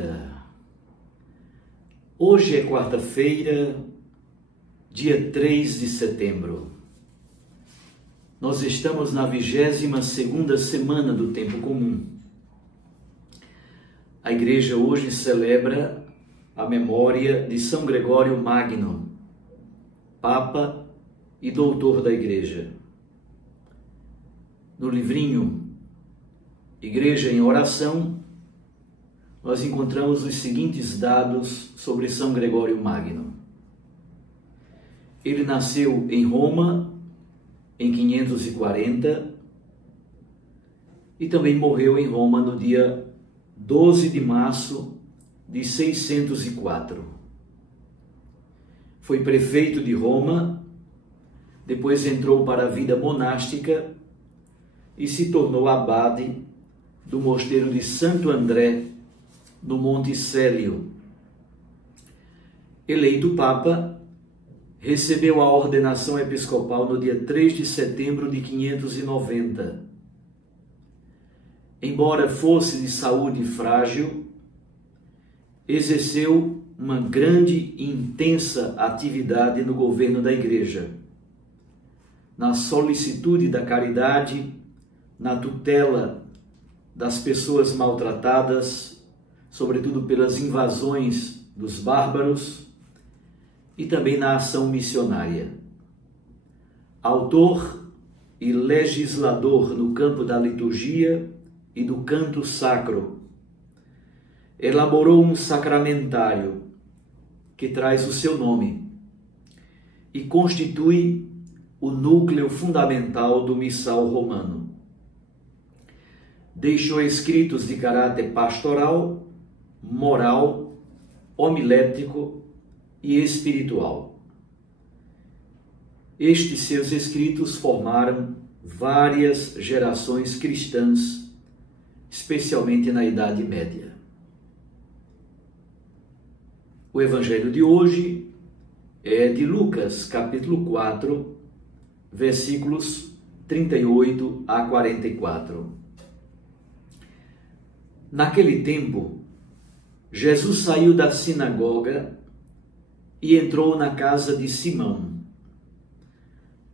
dia! Hoje é quarta-feira, dia 3 de setembro. Nós estamos na 22ª semana do Tempo Comum. A Igreja hoje celebra a memória de São Gregório Magno, Papa e Doutor da Igreja. No livrinho Igreja em Oração, nós encontramos os seguintes dados sobre São Gregório Magno. Ele nasceu em Roma em 540 e também morreu em Roma no dia 12 de março de 604. Foi prefeito de Roma, depois entrou para a vida monástica e se tornou abade do mosteiro de Santo André, no Monte Célio. Eleito Papa, recebeu a ordenação episcopal no dia 3 de setembro de 590. Embora fosse de saúde frágil, exerceu uma grande e intensa atividade no governo da Igreja, na solicitude da caridade, na tutela das pessoas maltratadas, sobretudo pelas invasões dos bárbaros, e também na ação missionária. Autor e legislador no campo da liturgia e do canto sacro, elaborou um sacramentário que traz o seu nome e constitui o núcleo fundamental do missal romano. Deixou escritos de caráter pastoral, moral, homilético e espiritual. Estes seus escritos formaram várias gerações cristãs, especialmente na Idade Média. O evangelho de hoje é de Lucas, capítulo 4, versículos 38 a 44. Naquele tempo, Jesus saiu da sinagoga e entrou na casa de Simão.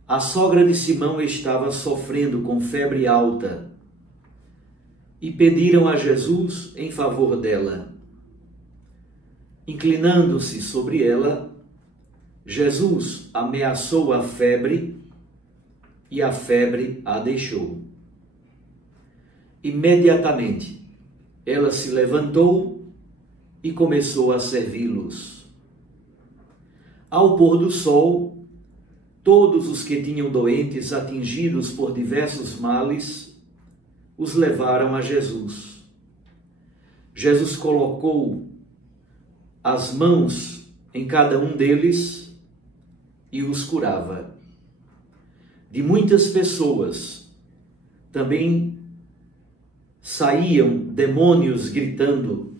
A sogra de Simão estava sofrendo com febre alta e pediram a Jesus em favor dela. Inclinando-se sobre ela, Jesus ameaçou a febre e a febre a deixou. Imediatamente, ela se levantou e começou a servi-los. Ao pôr do sol, todos os que tinham doentes atingidos por diversos males, os levaram a Jesus. Jesus colocou as mãos em cada um deles e os curava. De muitas pessoas também saíam demônios gritando: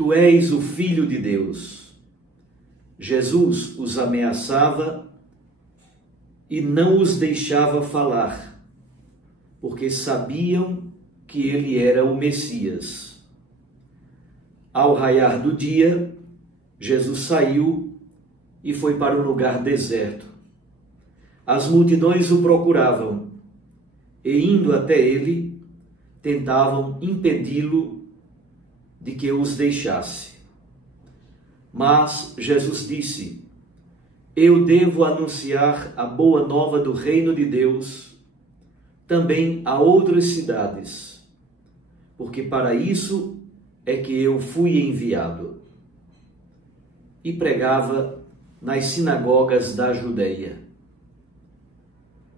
Tu és o Filho de Deus. Jesus os ameaçava e não os deixava falar, porque sabiam que ele era o Messias. Ao raiar do dia, Jesus saiu e foi para um lugar deserto. As multidões o procuravam e, indo até ele, tentavam impedi-lo de que os deixasse. Mas Jesus disse: Eu devo anunciar a boa nova do reino de Deus também a outras cidades, porque para isso é que eu fui enviado. E pregava nas sinagogas da Judeia.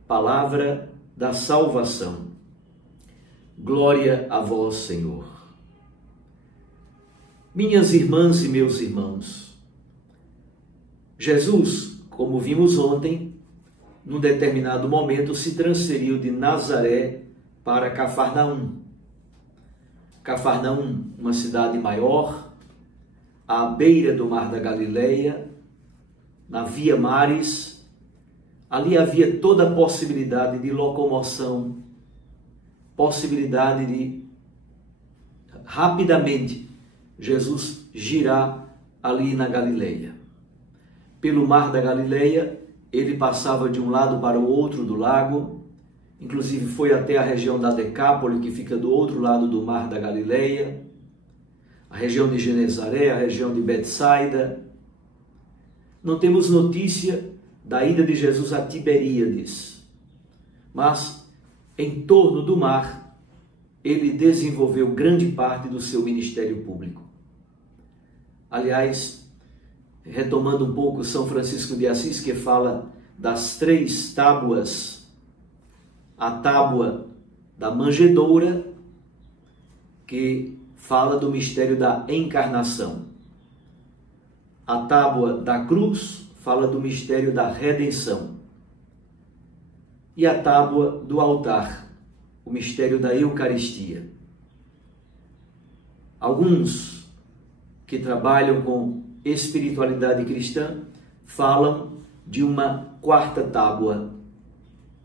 Palavra da salvação. Glória a vós, Senhor. Minhas irmãs e meus irmãos, Jesus, como vimos ontem, num determinado momento se transferiu de Nazaré para Cafarnaum. Cafarnaum, uma cidade maior, à beira do Mar da Galileia, na Via Maris. Ali havia toda a possibilidade de locomoção, possibilidade de rapidamente Jesus girar ali na Galileia. Pelo mar da Galileia, ele passava de um lado para o outro do lago, inclusive foi até a região da Decápole, que fica do outro lado do mar da Galileia, a região de Genezaré, a região de Betsaida. Não temos notícia da ida de Jesus a Tiberíades, mas em torno do mar, ele desenvolveu grande parte do seu ministério público. Aliás, retomando um pouco São Francisco de Assis, que fala das 3 tábuas, a tábua da manjedoura, que fala do mistério da encarnação. A tábua da cruz fala do mistério da redenção. E a tábua do altar, o mistério da Eucaristia. Alguns que trabalham com espiritualidade cristã falam de uma 4ª tábua,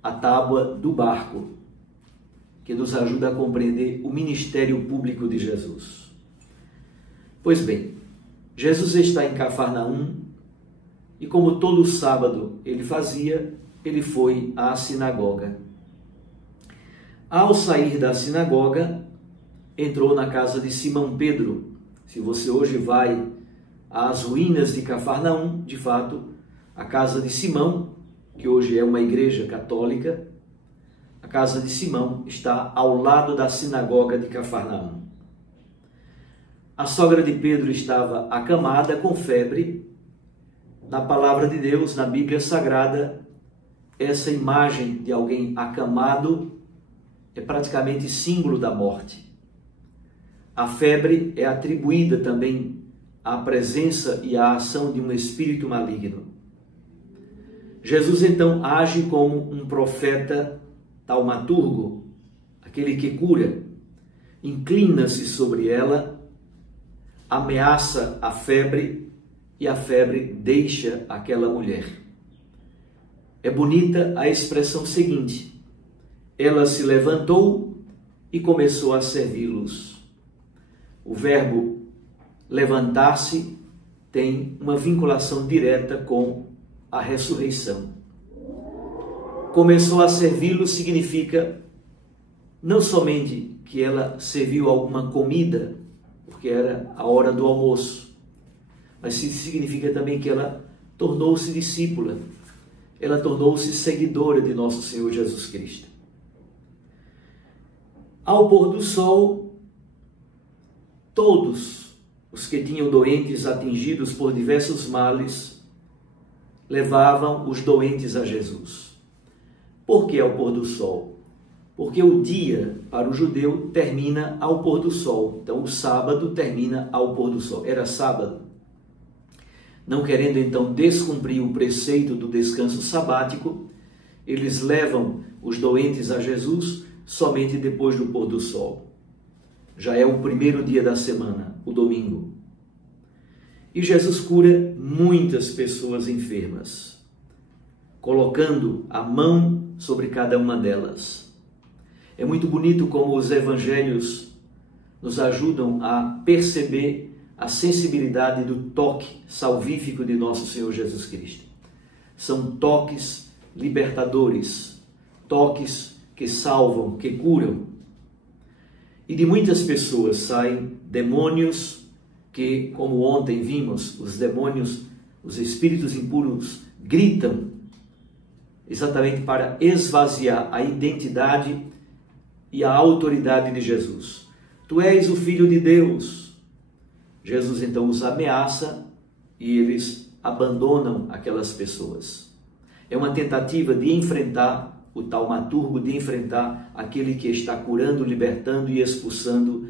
a tábua do barco, que nos ajuda a compreender o ministério público de Jesus. Pois bem, Jesus está em Cafarnaum e, como todo sábado ele fazia, ele foi à sinagoga. Ao sair da sinagoga, entrou na casa de Simão Pedro. Se você hoje vai às ruínas de Cafarnaum, de fato, a casa de Simão, que hoje é uma igreja católica, a casa de Simão está ao lado da sinagoga de Cafarnaum. A sogra de Pedro estava acamada com febre. Na palavra de Deus, na Bíblia Sagrada, essa imagem de alguém acamado é praticamente símbolo da morte. A febre é atribuída também à presença e à ação de um espírito maligno. Jesus então age como um profeta taumaturgo, aquele que cura, inclina-se sobre ela, ameaça a febre e a febre deixa aquela mulher. É bonita a expressão seguinte: ela se levantou e começou a servi-los. O verbo levantar-se tem uma vinculação direta com a ressurreição. Começou a servi-los significa não somente que ela serviu alguma comida, porque era a hora do almoço, mas significa também que ela tornou-se discípula, ela tornou-se seguidora de nosso Senhor Jesus Cristo. Ao pôr do sol, todos os que tinham doentes atingidos por diversos males levavam os doentes a Jesus. Por que ao pôr do sol? Porque o dia para o judeu termina ao pôr do sol. Então o sábado termina ao pôr do sol. Era sábado. Não querendo então descumprir o preceito do descanso sabático, eles levam os doentes a Jesus somente depois do pôr do sol. Já é o primeiro dia da semana, o domingo. E Jesus cura muitas pessoas enfermas, colocando a mão sobre cada uma delas. É muito bonito como os evangelhos nos ajudam a perceber a sensibilidade do toque salvífico de nosso Senhor Jesus Cristo. São toques libertadores, toques que salvam, que curam. E de muitas pessoas saem demônios que, como ontem vimos, os demônios, os espíritos impuros gritam exatamente para esvaziar a identidade e a autoridade de Jesus. Tu és o Filho de Deus. Jesus então os ameaça e eles abandonam aquelas pessoas. É uma tentativa de enfrentar o taumaturgo, de enfrentar aquele que está curando, libertando e expulsando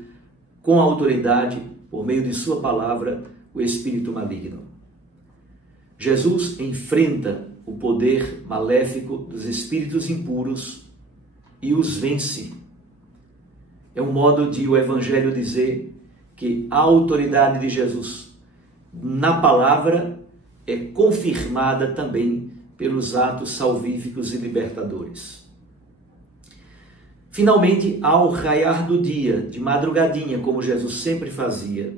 com autoridade, por meio de sua palavra, o espírito maligno. Jesus enfrenta o poder maléfico dos espíritos impuros e os vence. É um modo de o Evangelho dizer que a autoridade de Jesus na palavra é confirmada também pelos atos salvíficos e libertadores. Finalmente, ao raiar do dia, de madrugadinha, como Jesus sempre fazia,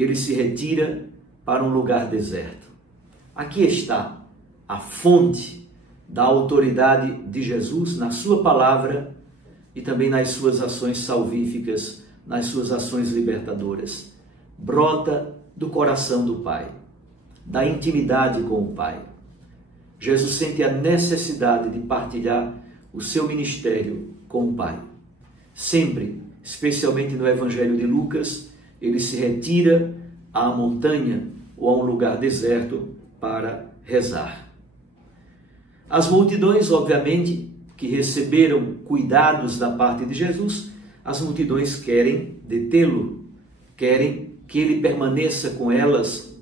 ele se retira para um lugar deserto. Aqui está a fonte da autoridade de Jesus na sua palavra e também nas suas ações salvíficas, nas suas ações libertadoras. Brota do coração do Pai, da intimidade com o Pai. Jesus sente a necessidade de partilhar o seu ministério com o Pai. Sempre, especialmente no Evangelho de Lucas, ele se retira à montanha ou a um lugar deserto para rezar. As multidões, obviamente, que receberam cuidados da parte de Jesus, as multidões querem detê-lo, querem que ele permaneça com elas.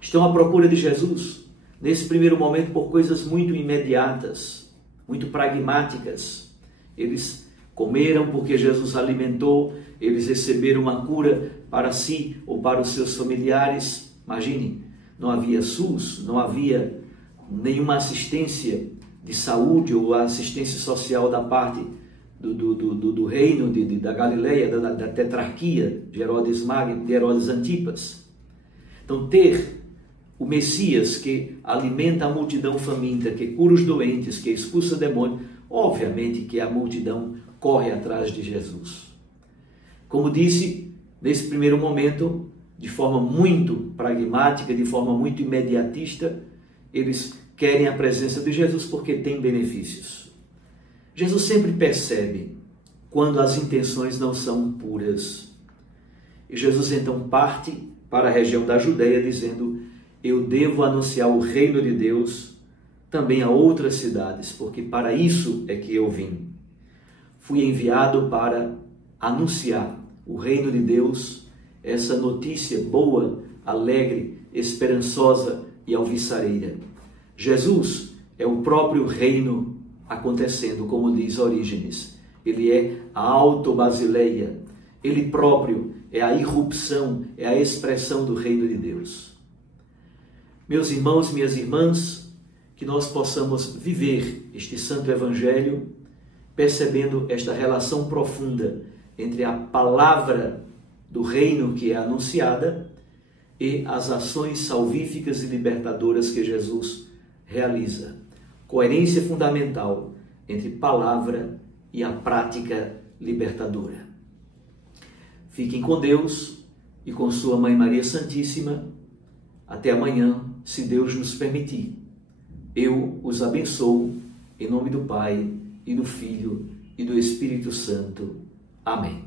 Estão à procura de Jesus, nesse primeiro momento, por coisas muito imediatas, muito pragmáticas. Eles comeram porque Jesus alimentou, eles receberam uma cura para si ou para os seus familiares. Imagine, não havia SUS, não havia nenhuma assistência de saúde ou assistência social da parte do reino da Galileia, da tetrarquia de Herodes Magno, de Herodes Antipas. Então, ter o Messias que alimenta a multidão faminta, que cura os doentes, que expulsa demônios, obviamente que a multidão corre atrás de Jesus. Como disse, nesse primeiro momento, de forma muito pragmática, de forma muito imediatista, eles querem a presença de Jesus porque tem benefícios. Jesus sempre percebe quando as intenções não são puras. E Jesus então parte para a região da Judeia dizendo: eu devo anunciar o reino de Deus também a outras cidades, porque para isso é que eu vim. Fui enviado para anunciar o reino de Deus, essa notícia boa, alegre, esperançosa e alvissareira. Jesus é o próprio reino acontecendo, como diz Orígenes. Ele é a autobasileia, ele próprio é a irrupção, é a expressão do reino de Deus. Meus irmãos, minhas irmãs, que nós possamos viver este santo evangelho percebendo esta relação profunda entre a palavra do reino que é anunciada e as ações salvíficas e libertadoras que Jesus realiza. Coerência fundamental entre palavra e a prática libertadora. Fiquem com Deus e com sua Mãe Maria Santíssima. Até amanhã, se Deus nos permitir. Eu os abençoo em nome do Pai, e do Filho, e do Espírito Santo. Amém.